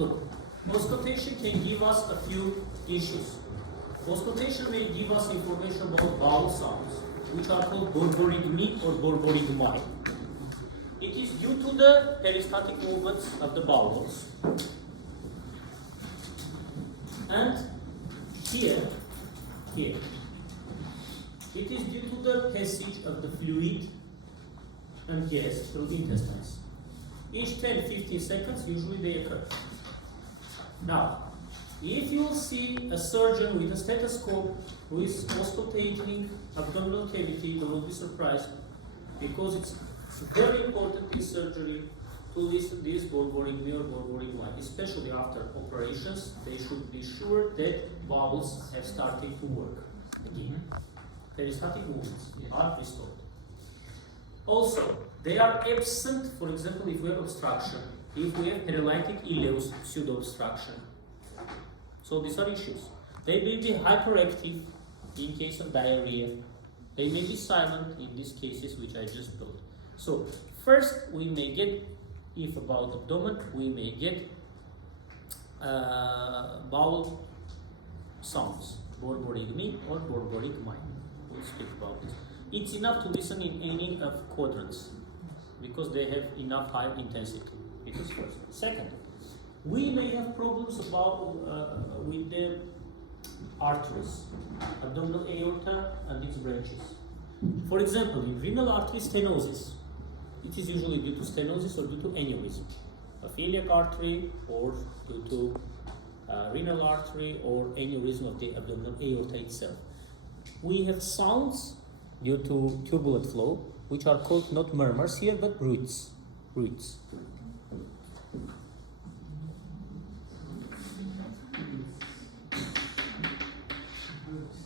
Look, auscultation can give us a few issues. Auscultation may give us information about vowel sounds, which are called borborygmi or borborygmi. It is due to the peristaltic movements of the bowels. And here, it is due to the passage of the fluid and gas through the intestines. Each 10-15 seconds, usually they occur. Now, if you see a surgeon with a stethoscope who is auscultating abdominal cavity, you will be surprised, because it's very important in surgery to listen to this borborygmi or borborygmi, especially after operations. They should be sure that bowels have started to work again. Peristaltic movements are restored. Also, they are absent, for example, if we have obstruction, if we have paralytic ileus pseudo-obstruction. So these are issues. They may be hyperactive in case of diarrhea. They may be silent in these cases which I just told. So first we may get, if about abdomen, we may get bowel sounds, borborygmi or borborygmi. We'll speak about this. It's enough to listen in any of quadrants because they have enough high intensity. It is first. Second, we may have problems about with the arteries, abdominal aorta and its branches. For example, in renal artery stenosis, it is usually due to stenosis or due to aneurysm, a iliac artery, or due to renal artery or aneurysm of the abdominal aorta itself. We have sounds due to tubular flow, which are called not murmurs here, but bruits.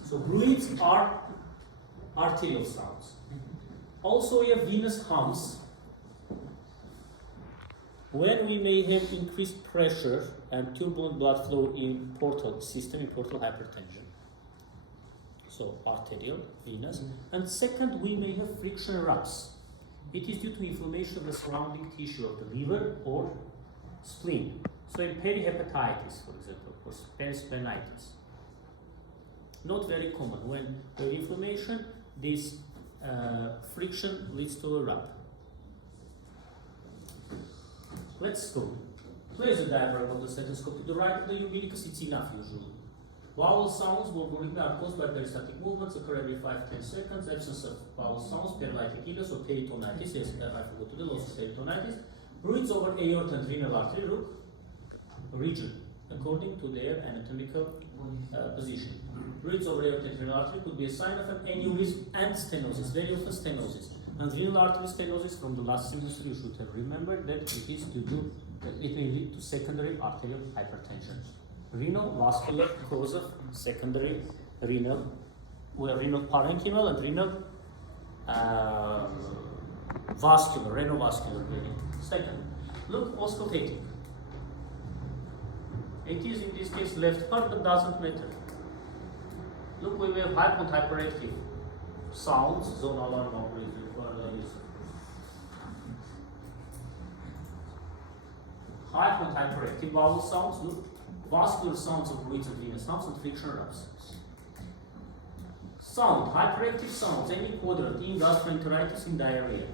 So bruits are arterial sounds. Also, we have venous hums, when we may have increased pressure and turbulent blood flow in portal system, in portal hypertension. So arterial, venous. And second, we may have friction rubs. It is due to inflammation of the surrounding tissue of the liver or spleen. So in perihepatitis, for example, or perisplenitis. Not very common. When there is inflammation, this friction leads to a rub. Let's go. Place a diagram of the stethoscope to the right of the umbilicus. It's enough usually. Vowel sounds, borborygmi, are caused by peristaltic movements, occur every 5-10 seconds. Absence of vowel sounds, paralytic ileus or peritonitis. Yes, I forgot to the loss of peritonitis. Bruits over aorta and renal artery region, according to their anatomical position. Bruits over aorta and renal artery could be a sign of an aneurysm and stenosis, very often stenosis. And renal artery stenosis, from the last semester, you should have remembered that it is due to, it may lead to secondary arterial hypertension. Renal vascular cause of secondary renal, where renal parenchymal and renal vascular, renovascular bleeding. Second, look, auscultating. It is in this case left part, but doesn't matter. Look, we have hypo and hyperactive sounds, zonal alarm hypo and hyperactive vowel sounds, look, vascular sounds of bruits and venous sounds and friction rubs. Sound, hyperactive sounds, any quadrant in gastroenteritis, in diarrhea.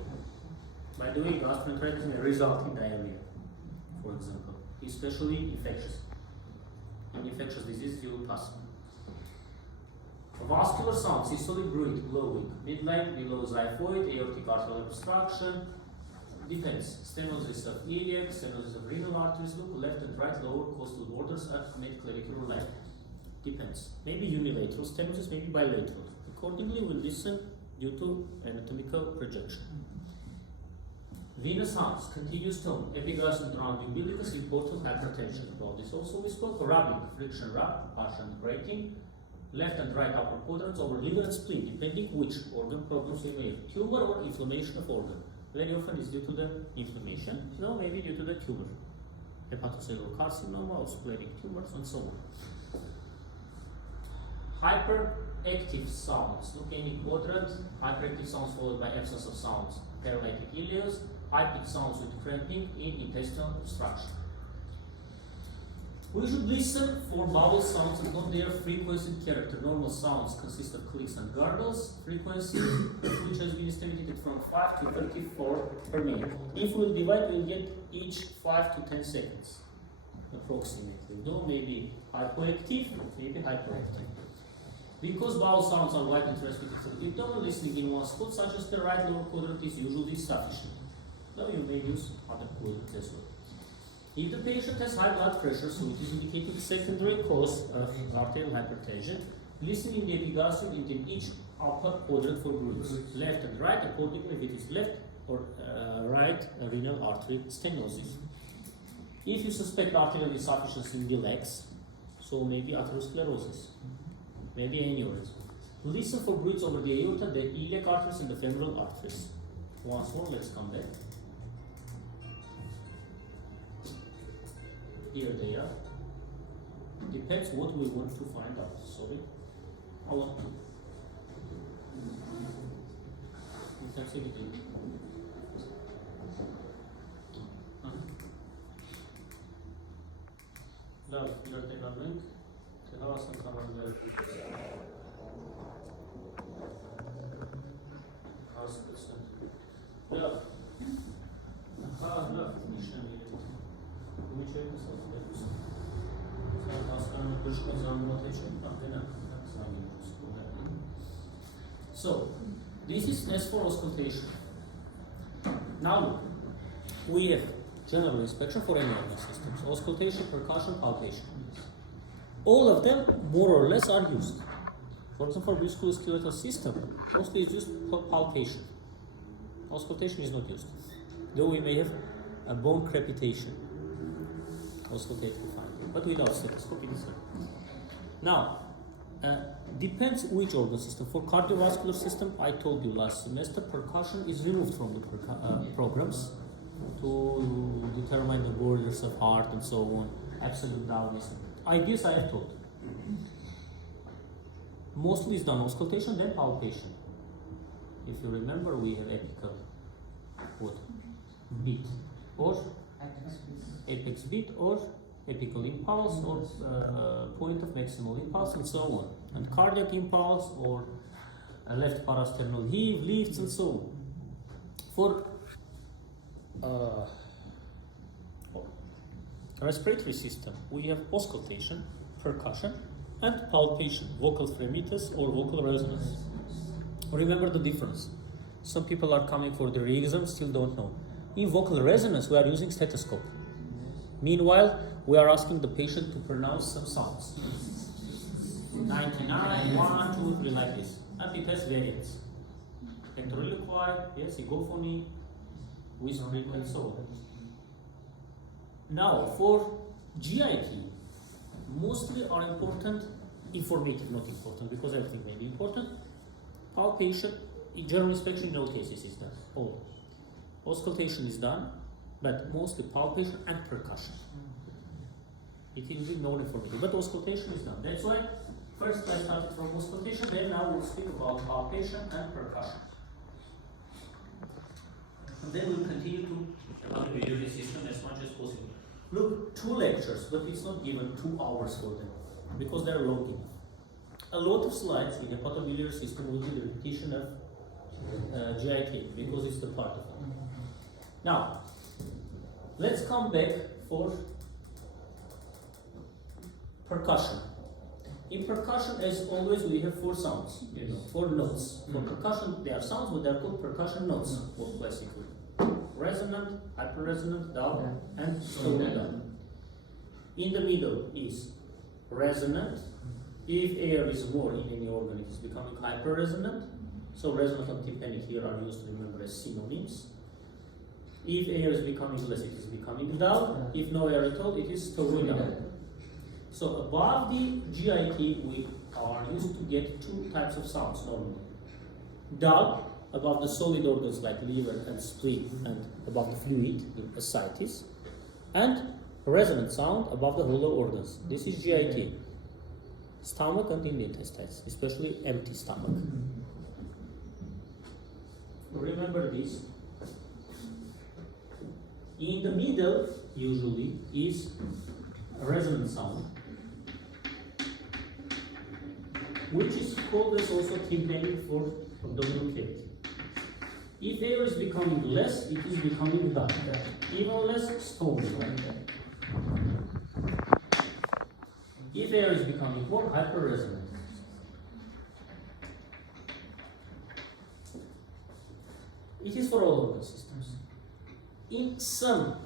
By the way, gastroenteritis may result in diarrhea, for example, especially infectious. In infectious diseases, you will pass. Vascular sounds, systolic bruit, blowing, midline, below xiphoid, aortic arterial obstruction. Depends. Stenosis of iliac, stenosis of renal arteries, look, left and right lower costal borders are made clavicular line. Depends. Maybe unilateral stenosis, maybe bilateral. Accordingly, we'll listen due to anatomical projection. Venous sounds, continuous tone, epigastric round umbilicus, important hypertension. About this also we spoke. Rubbing, friction rub, partial breaking, left and right upper quadrants over liver and spleen, depending which organ problems we may have. Tumor or inflammation of organ. Very often it's due to the inflammation, no, maybe due to the tumor. Hepatocellular carcinoma or splenic tumors and so on. Hyperactive sounds. Look, any quadrant, hyperactive sounds followed by absence of sounds. Paralytic ileus, high-pitched sounds with cramping in intestinal obstruction. We should listen for vowel sounds and not their frequency and character. Normal sounds consist of clicks and gurgles, frequency which has been estimated from 5 to 34 per minute. If we'll divide, we'll get each 5 to 10 seconds, approximately. No, maybe hypoactive, maybe hyperactive. Because vowel sounds are widely transmitted through abdominal, listening in one spot, such as the right lower quadrant, is usually sufficient. Now you may use other quadrants as well. If the patient has high blood pressure, so it is indicating secondary cause of arterial hypertension, listening in the epigastrium in each upper quadrant for groups, left and right, accordingly if it is left or right renal artery stenosis. If you suspect arterial insufficiency in the legs, so maybe atherosclerosis, maybe aneurysm. Listen for bruits over the aorta, the iliac arteries and the femoral arteries. Once more, let's come back. Here they are. Depends what we want to find out. Sorry. I want to. You can see it. Love, you're taking a drink. Tell us some cover there. Love. Love. So, this is as for auscultation. Now look, we have general inspection for any organ systems, auscultation, percussion, palpation. All of them more or less are used. For example, for musculoskeletal system, mostly is used for palpation. Auscultation is not used, though we may have a bone crepitation. Auscultate we find, but without stethoscope it is there. Now, depends which organ system. For cardiovascular system, I told you last semester, percussion is removed from the programs to determine the borders of heart and so on, absolute downism. Ideas I have told. Mostly is done auscultation, then palpation. If you remember, we have apical what? Beat or apex beat or apical impulse or point of maximal impulse and so on, and cardiac impulse or a left parasternal heave, lifts and so on. For respiratory system, we have auscultation, percussion and palpation, vocal fremitus or vocal resonance. Remember the difference. Some people are coming for the re-exam, still don't know. In vocal resonance, we are using stethoscope. Meanwhile, we are asking the patient to pronounce some sounds. 99, 1, 2, 3, like this. And it has variants. Ectoriloquy, yes, egophony, whispering, and so on. Now, for GIT, mostly are important, informative, not important, because everything may be important. Palpation, in general inspection, in all cases is done. All. Auscultation is done, but mostly palpation and percussion. It will be non-informative, but auscultation is done. That's why first I started from auscultation, then now we'll speak about palpation and percussion. And then we'll continue to evaluate the system as much as possible. Look, 2 lectures, but it's not given 2 hours for them, because they're long enough. A lot of slides in the hepatobiliary system will be the repetition of GIT, because it's the part of it. Now, let's come back for percussion. In percussion, as always, we have 4 sounds, 4 notes. For percussion, they are sounds, but they are called percussion notes, classically. Resonant, hyperresonant, down, and slowly down. In the middle is resonant. If air is more in any organ, it is becoming hyperresonant. So resonant and tympanic here are used, remember, as synonyms. If air is becoming less, it is becoming dull. If no air at all, it is slowly down. So above the GIT, we are used to get 2 types of sounds normally. Dull, above the solid organs like liver and spleen, and above the fluid, in ascites, and resonant sound above the hollow organs. This is GIT. Stomach and in the intestines, especially empty stomach. Remember this. In the middle, usually, is resonant sound, which is called as also tympanic for abdominal cavity. If air is becoming less, it is becoming dull. Even less, stony. If air is becoming more, hyperresonant. It is for all organ systems. In some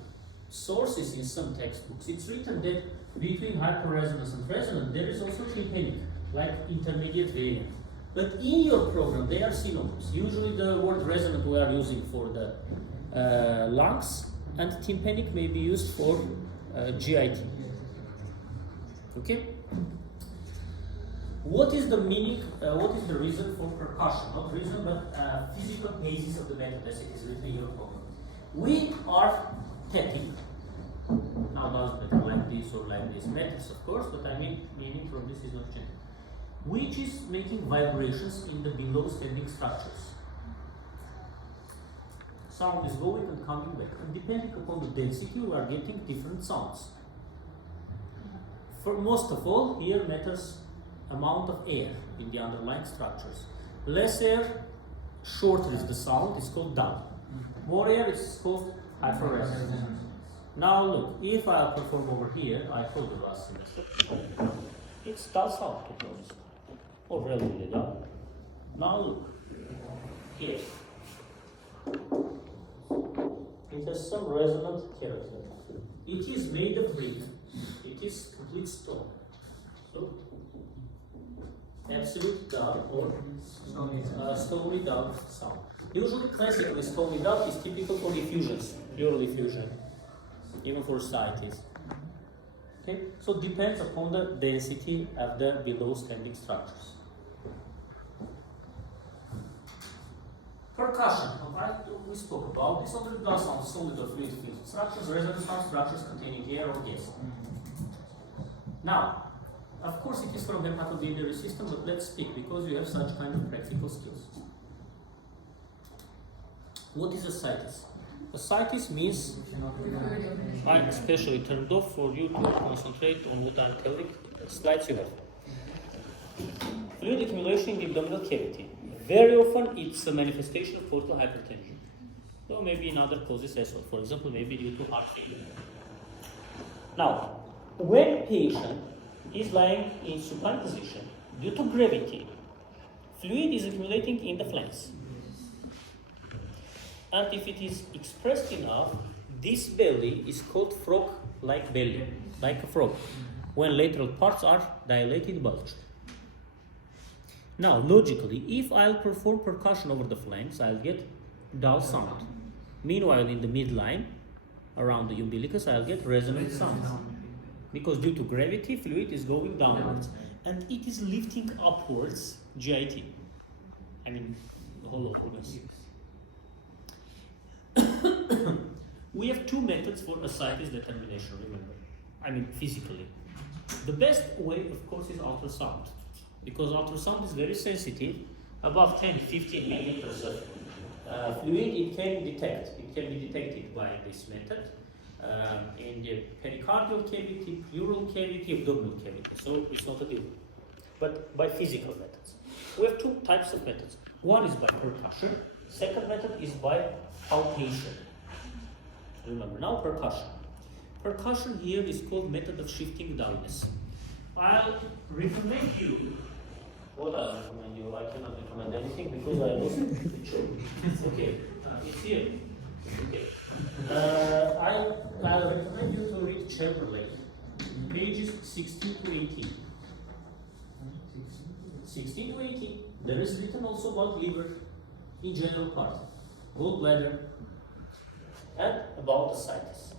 sources, in some textbooks, it's written that between hyperresonance and resonant, there is also tympanic, like intermediate variant. But in your program, they are synonyms. Usually the word resonant we are using for the lungs, and tympanic may be used for GIT. Okay? What is the meaning, what is the reason for percussion? Not reason, but physical basis of the method as it is written in your program. We are tapping. Now doesn't matter like this or like this methods, of course, but I mean meaning from this is not changing. Which is making vibrations in the below standing structures. Sound is going and coming back, and depending upon the density, we are getting different sounds. For most of all, here matters amount of air in the underlying structures. Less air, shorter is the sound, it's called dull. More air is called hyperresonant. Now look, if I perform over here, I told you last semester, it's dull sound to be honest, or relatively dull. Now look, here, it has some resonant character. It is made of brick. It is complete stone. So, absolute dull or stony dull sound. Usually, classically, stony dull is typical for effusions, pleural effusion, even for ascites. Okay, so depends upon the density of the below standing structures. Percussion. We spoke about this. Only dull sound, solid or fluid fused structures, resonant sound structures containing air or gas. Now, of course, it is from the hepatobiliary system, but let's speak because you have such kind of practical skills. What is ascites? Ascites means I'm especially turned off for you to concentrate on what I'm telling. Slides you have. Fluid accumulation in the abdominal cavity. Very often it's a manifestation of portal hypertension. So maybe in other causes as well. For example, maybe due to heart failure. Now, when patient is lying in supine position, due to gravity, fluid is accumulating in the flanks. And if it is expressed enough, this belly is called frog-like belly, like a frog, when lateral parts are dilated, bulged. Now, logically, if I'll perform percussion over the flanks, I'll get dull sound. Meanwhile, in the midline, around the umbilicus, I'll get resonant sound. Because due to gravity, fluid is going downwards. And it is lifting upwards GIT. I mean, the whole organs. We have two methods for ascites determination, remember. I mean, physically. The best way, of course, is ultrasound. Because ultrasound is very sensitive. Above 10-15 millimeters of fluid, it can detect. It can be detected by this method. In the pericardial cavity, pleural cavity, abdominal cavity. So it's not a deal. But by physical methods. We have two types of methods. One is by percussion. Second method is by palpation. Remember, now percussion. Percussion here is called method of shifting dullness. I'll recommend you. What I'll recommend you? I cannot recommend anything because I lost the choke. Okay, it's here. Okay. I'll recommend you to read Chamberlain, pages 16 to 18. 16 to 18. There is written also about liver in general part, gallbladder, and about ascites.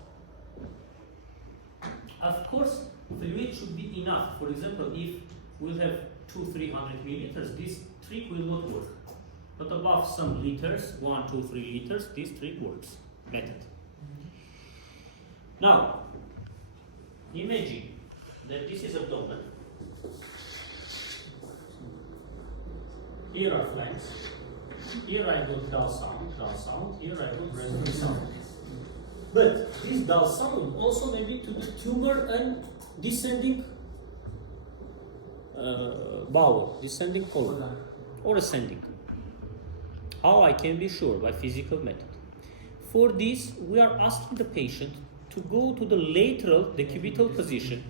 Of course, fluid should be enough. For example, if we'll have 200-300 milliliters, this trick will not work. But above some liters, 1, 2, 3 liters, this trick works. Method. Now, imagine that this is abdomen. Here are flanks. Here I got dull sound. Here I got resonant sound. But this dull sound also may be to the tumor and descending bowel, descending colon, or ascending. How I can be sure? By physical method. For this, we are asking the patient to go to the lateral decubital position.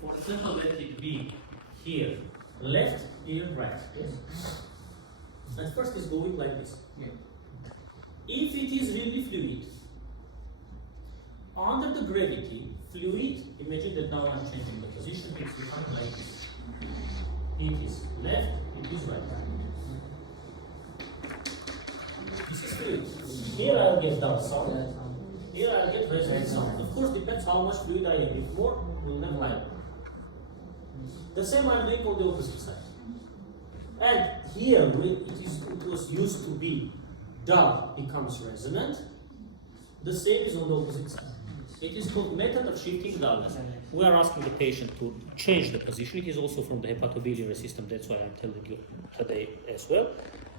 For example, let it be here, left, here, right. Yes. And first is going like this. Yeah. If it is really fluid, under the gravity, fluid, imagine that now I'm changing the position, it's become like this. It is left, it is right. This is fluid. Here I'll get down sound, here I'll get resonant sound. Of course, depends how much fluid I have. If more, we'll have light. The same I'm doing on the opposite side. And here, it was used to be dull becomes resonant. The same is on the opposite side. It is called method of shifting dullness. We are asking the patient to change the position. It is also from the hepatobiliary system. That's why I'm telling you today as well.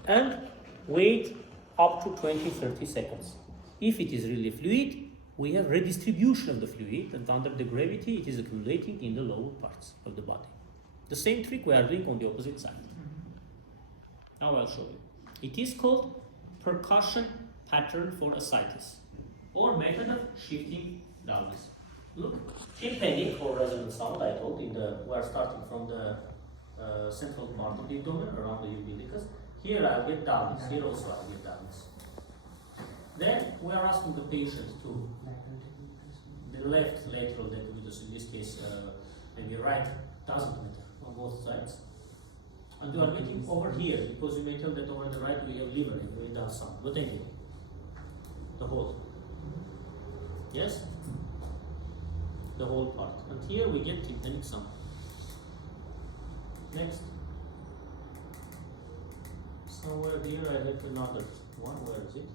And wait up to 20-30 seconds. If it is really fluid, we have redistribution of the fluid, and under the gravity, it is accumulating in the lower parts of the body. The same trick we are doing on the opposite side. Now I'll show you. It is called percussion pattern for ascites, or method of shifting dullness. Look, tympanic or resonant sound, I told we are starting from the central part of the abdomen around the umbilicus. Here I'll get dullness, here also I'll get dullness. Then we are asking the patient to the left lateral decubitus, in this case maybe right, doesn't matter, on both sides. And you are getting over here, because you may tell that over the right we have liver and we does sound. But anyway, the whole. Yes? The whole part. And here we get tympanic sound. Next. Somewhere here I have another one. Where is it?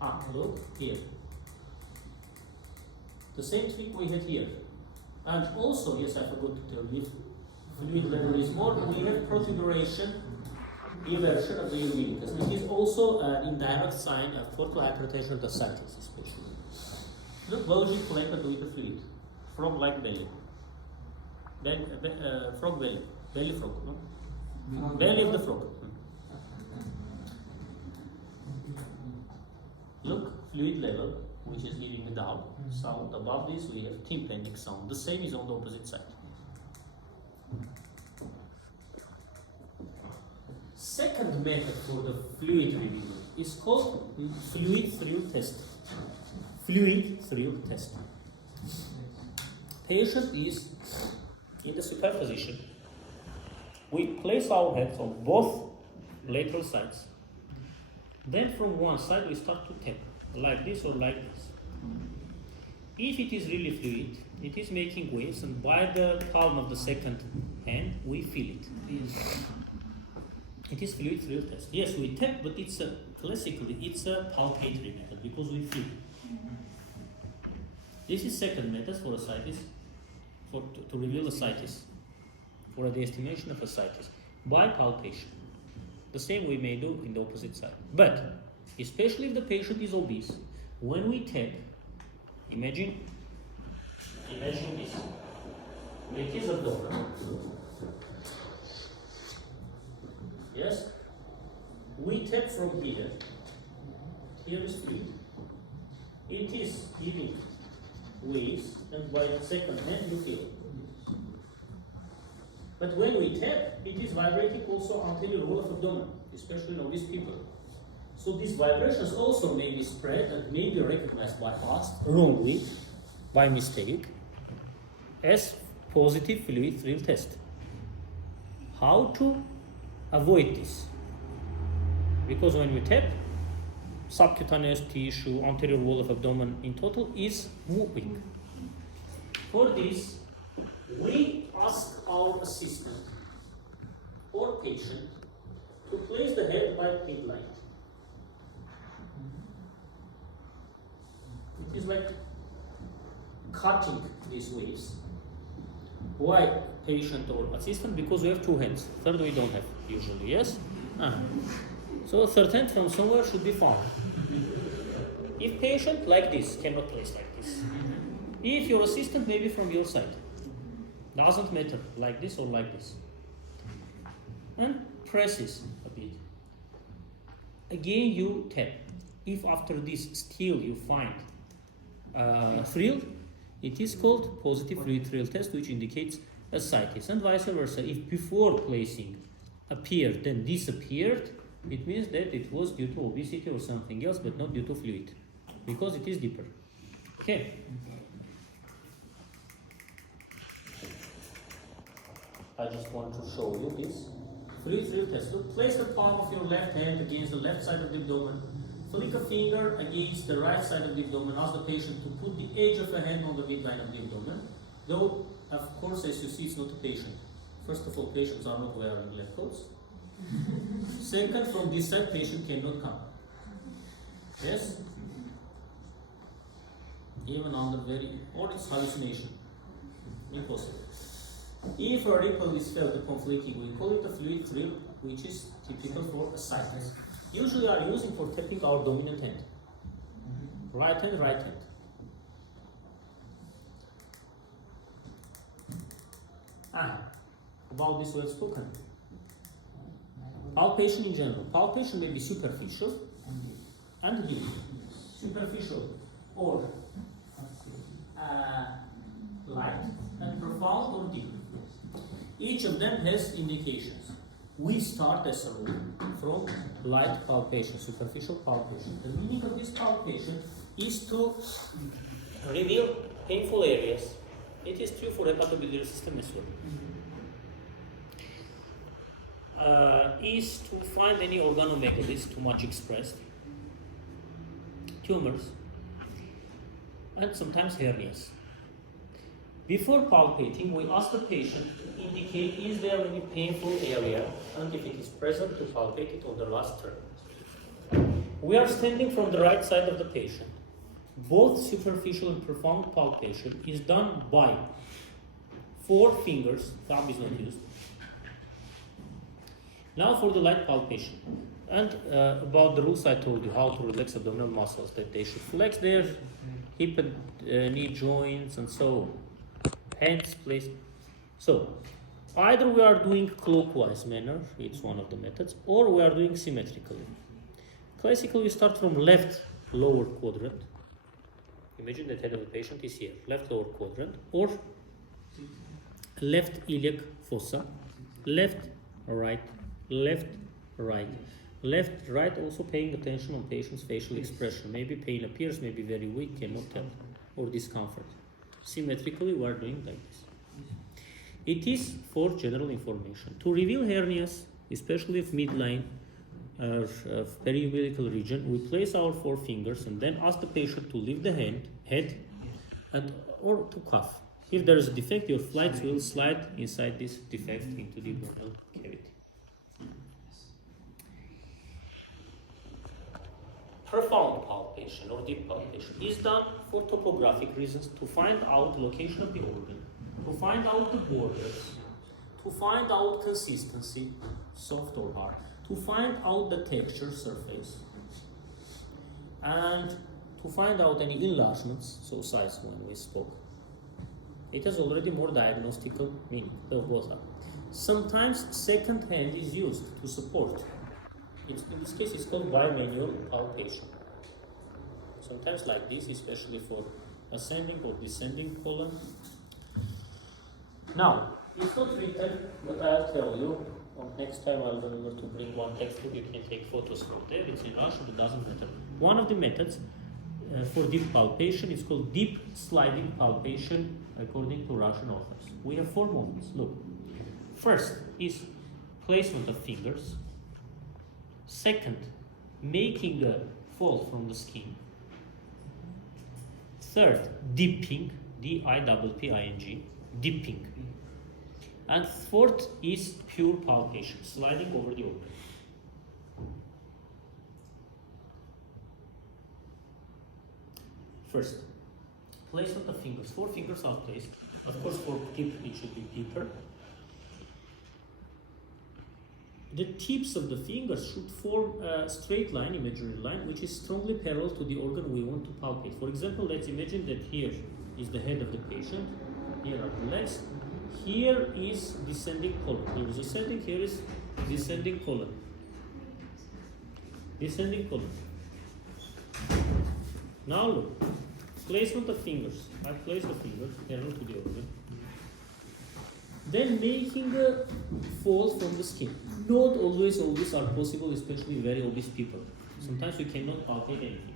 Ah, look, here. The same trick we had here. And also, yes, I forgot to tell you, fluid level is more, we have protuberation, eversion of the umbilicus, which is also an indirect sign of portal hypertension of the ascites, especially. Look, bulging collected with the fluid, frog-like belly. Frog belly, belly frog, no? Belly of the frog. Look, fluid level, which is giving a dull sound. Above this, we have tympanic sound. The same is on the opposite side. Second method for the fluid reading is called fluid thrill test. Fluid thrill test. Patient is in the supine position. We place our hands on both lateral sides. Then from one side we start to tap, like this or like this. If it is really fluid, it is making waves, and by the palm of the second hand we feel it. It is fluid thrill test. Yes, we tap, but it's classically it's a palpatory method because we feel. This is second method for ascites, to reveal ascites, for the estimation of ascites by palpation. The same we may do in the opposite side. But especially if the patient is obese, when we tap, imagine this. It is abdominal. Yes? We tap from here. Here is fluid. It is giving waves, and by the second hand you feel. But when we tap, it is vibrating also anterior wall of abdomen, especially in obese people. So these vibrations also may be spread and may be recognized by us wrongly, by mistake, as positive fluid thrill test. How to avoid this? Because when we tap, subcutaneous tissue, anterior wall of abdomen in total is moving. For this, we ask our assistant or patient to place the head by midline. It is like cutting these waves. Why patient or assistant? Because we have two hands. Third we don't have usually, yes? So a third hand from somewhere should be found. If patient like this, cannot place like this. If your assistant maybe from your side, doesn't matter, like this or like this. And presses a bit. Again you tap. If after this still you find thrill, it is called positive fluid thrill test, which indicates ascites, and vice versa. If before placing appeared then disappeared, it means that it was due to obesity or something else, but not due to fluid, because it is deeper. Okay. I just want to show you this. Fluid thrill test. Look, place the palm of your left hand against the left side of the abdomen. Flick a finger against the right side of the abdomen. Ask the patient to put the edge of a hand on the midline of the abdomen. Though, of course, as you see, it's not a patient. First of all, patients are not wearing lab coats. Second, from this side, patient cannot come. Yes? Even under or it's hallucination. Impossible. If a ripple is felt upon flicking, we call it a fluid thrill, which is typical for ascites. Usually are using for tapping our dominant hand. Right hand, right hand. About this we have spoken. Palpation in general. Palpation may be superficial and deep. Superficial or light and profound or deep. Each of them has indications. We start as a rule from light palpation, superficial palpation. The meaning of this palpation is to reveal painful areas. It is true for the hepatobiliary system as well. Is to find any organomegalies too much expressed, tumors, and sometimes hernias. Before palpating, we ask the patient to indicate is there any painful area, and if it is present, to palpate it on the last turn. We are standing from the right side of the patient. Both superficial and profound palpation is done by 4 fingers, thumb is not used. Now for the light palpation. And about the rules I told you, how to relax abdominal muscles, that they should flex their hip and knee joints and so on. Hands placed. So, either we are doing clockwise manner, it's one of the methods, or we are doing symmetrically. Classically, we start from left lower quadrant. Imagine the head of the patient is here, left lower quadrant, or left iliac fossa, left, right, left, right. Left, right, also paying attention on patient's facial expression. Maybe pain appears, maybe very weak, cannot tell, or discomfort. Symmetrically, we are doing like this. It is for general information. To reveal hernias, especially of midline or periumbilical region, we place our 4 fingers and then ask the patient to lift the head, or to cuff. If there is a defect, your flights will slide inside this defect into the abdominal cavity. Profound palpation or deep palpation is done for topographic reasons, to find out the location of the organ, to find out the borders, to find out consistency, soft or hard, to find out the texture, surface, and to find out any enlargements, so size when we spoke. It has already more diagnostical meaning, Sometimes second hand is used to support. In this case, it's called bimanual palpation. Sometimes like this, especially for ascending or descending colon. Now, it's not written, but I'll tell you. Next time I'll remember to bring one textbook. You can take photos from there. It's in Russian, but it doesn't matter. One of the methods for deep palpation is called deep sliding palpation, according to Russian authors. We have 4 movements. Look, first is placement of fingers. Second, making a fold from the skin. Third, dipping, D-I-P-P-I-N-G, dipping. And fourth is pure palpation, sliding over the organ. First, placement of fingers. 4 fingers are placed. Of course, for tip, it should be deeper. the tips of the fingers should form a straight line, imaginary line, which is strongly parallel to the organ we want to palpate. For example, let's imagine that here is the head of the patient, here are the legs, here is descending colon. Here is ascending, here is descending colon. Descending colon. Now look, placement of fingers. I place the finger parallel to the organ. Then making a fold from the skin. Not always all these are possible, especially very obese people. Sometimes we cannot palpate anything.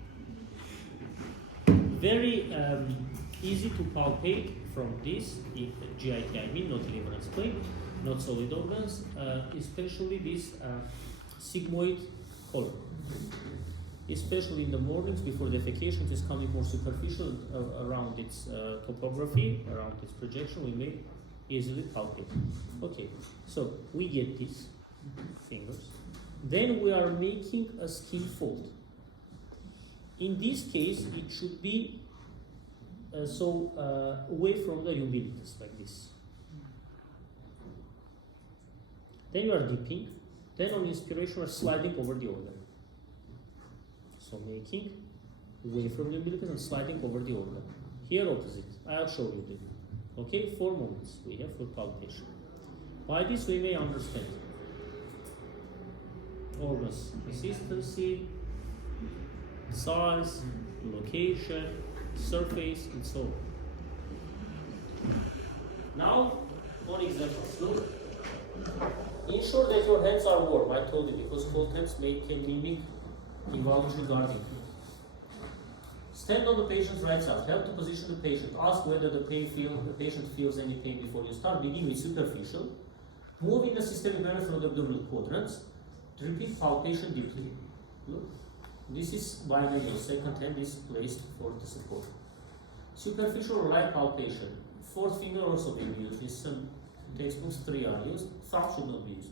Very easy to palpate from this, GIT I mean, not liver and spleen, not solid organs, especially this sigmoid colon. Especially in the mornings before defecation, it is coming more superficial around its topography, around its projection, we may easily palpate. Okay, so we get these fingers. Then we are making a skin fold. In this case, it should be away from the umbilicus, like this. Then you are dipping. Then on inspiration, you are sliding over the organ. So making away from the umbilicus and sliding over the organ. Here opposite. I'll show you this. Okay, 4 moments we have for palpation. By this we may understand organs, consistency, size, location, surface, and so on. Now, one example. Look. Ensure that your hands are warm. I told you, because cold hands can mimic involuntary guarding. Stand on the patient's right side. Help to position the patient. Ask whether the patient feels any pain before you start. Begin with superficial. Move in a systemic manner through the abdominal quadrants. Repeat palpation deeply. Look. This is bimanual. Second hand is placed for the support. Superficial or light palpation. Fourth finger also may be used. In some textbooks, 3 are used. Thumb should not be used.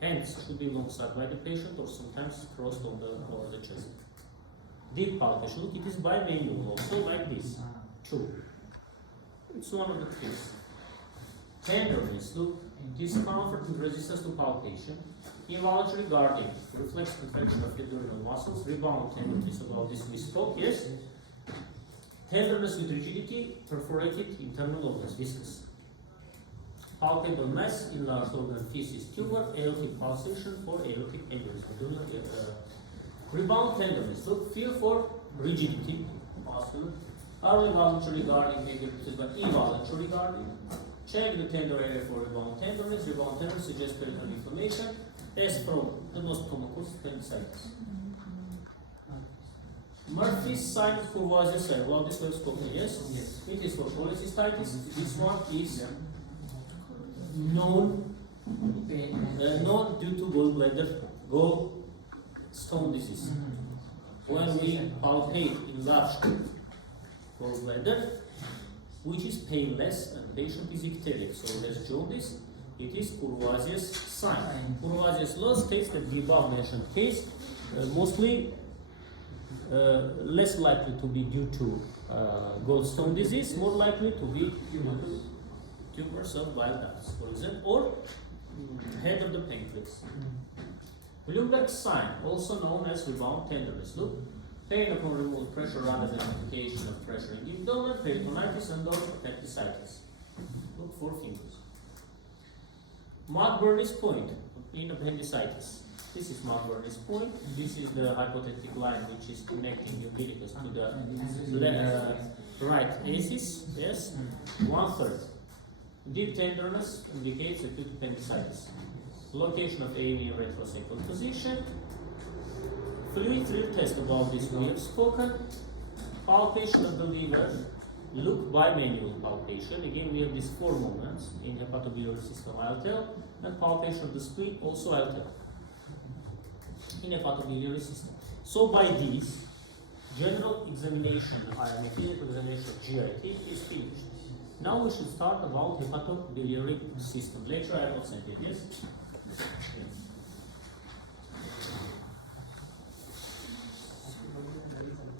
Hands should be alongside by the patient or sometimes crossed over the chest. Deep palpation. Look, it is bimanual also, like this. 2. It's one of the keys. Tenderness. Look, discomfort and resistance to palpation. Involuntary guarding. Reflex contraction of the abdominal muscles. Rebound tenderness. About this we spoke, yes? Tenderness with rigidity. Perforated internal organs. Viscous. Palpable mass in large organ feces tumor, aortic pulsation for aortic aneurysm. Rebound tenderness. Look, feel for rigidity, muscular. Early voluntary guarding may be replaced by involuntary guarding. Check the tender area for rebound tenderness. Rebound tenderness suggests peritoneal inflammation. As from the most common cause, appendicitis. Murphy's sign of Courvoisier's sign. Well, this was spoken, yes? Yes. It is for cholecystitis. This one is known due to gallstone disease. When we palpate enlarged gallbladder, which is painless and patient is icteric, so there's jaundice, it is Courvoisier's sign. Courvoisier's law states that the above mentioned case mostly less likely to be due to gallstone disease, more likely to be tumors of bile ducts, for example, or head of the pancreas. Bloomberg's sign, also known as rebound tenderness. Look, pain upon removal pressure rather than application of pressure in the abdomen, peritonitis, and or appendicitis. Look, 4 fingers. Mark-Burney's point in appendicitis. This is Mark-Burney's point. This is the hypothetic line which is connecting the umbilicus to the right aces. Yes, 1/3. Deep tenderness indicates acute appendicitis. Location of AV in retrosacral position. Fluid thrill test about this we have spoken. Palpation of the liver. Look bimanual palpation. Again, we have these 4 moments in hepatobiliary system, I'll tell, and palpation of the spleen, also I'll tell, in hepatobiliary system. So by these, general examination, clinical examination of GIT is finished. Now we should start about hepatobiliary system. Lecture I have not sent it, yes?